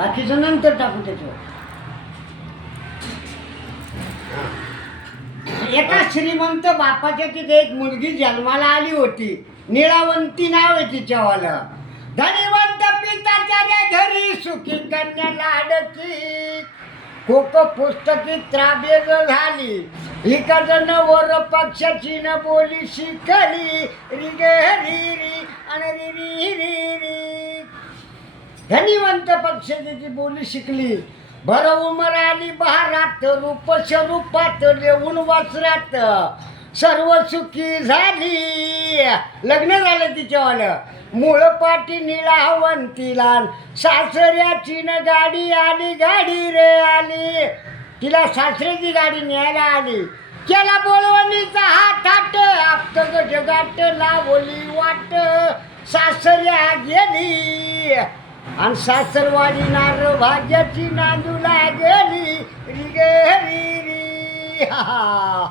बाकीचं नंतर टाकू त्याच्यावर. एका श्रीमंत बापाच्या तिथे एक मुलगी जन्माला आली होती. निळावंती नाव आहे तिच्यावालं. धनिवंत पिताच्या रे घरी सुखी कन्या लाडकी. कोक पुस्तकी त्राबेग झाली. इकडं वर पक्षाची न बोली शिकली. रि गे रि आणि रि रि. धनिवंत पक्षाची बोली शिकली. बरं उमर आली बहारात रूप स्वरूपात लेऊन वासरात. सर्व सुखी झाली. लग्न झालं तिच्यावालं मूळ पाटी तिला. सासऱ्याची न गाडी आली गाडी रे आली. तिला सासऱ्याची गाडी न्यायला आली. केला बोलवणीचा हात हाट आपत जगाट लावली वाट. सासऱ्या गेली. आणि सासरवाडी नार भाग्याची नांदू लागली. रि गे हा,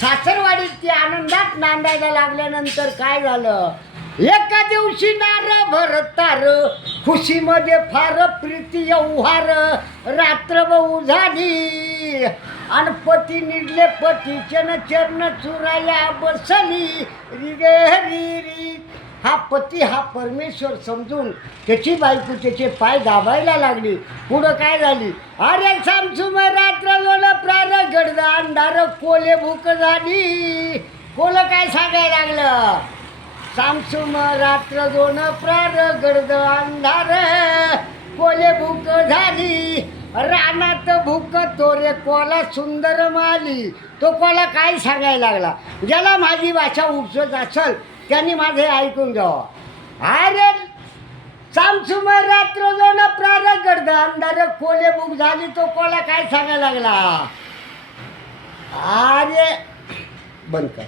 सासरवाडीत ती आनंदात नांदायला लागल्यानंतर काय झालं? एका दिवशी नार भरतार खुशीमध्ये फार प्रीती यौहार रात्र बहु झाली आणि पती निडले पतीचे न चरण चुराया बसली रिगे हा पती हा परमेश्वर समजून त्याची बायको त्याचे पाय दाबायला लागली. पुढं काय झाली? अरे सामसुम रात्र लोल प्रार गडद अंधार कोले भूक झाली. कोल काय सांगायला लागलं? सामसुम रात्र दोन प्रार गडद अंधार कोले भूक झाली. रानात भूक तोरे कोला सुंदर माली. तो कोला काय सांगायला लागला? ज्याला माझी भाषा उपजत असल त्यांनी माझे ऐकून घ्यावं. अरे चामसुमय रात्र जाऊन प्रार गडद अंधार कोले बुक झाली तो कोला काय सांगायला लागला? अरे बंद कर.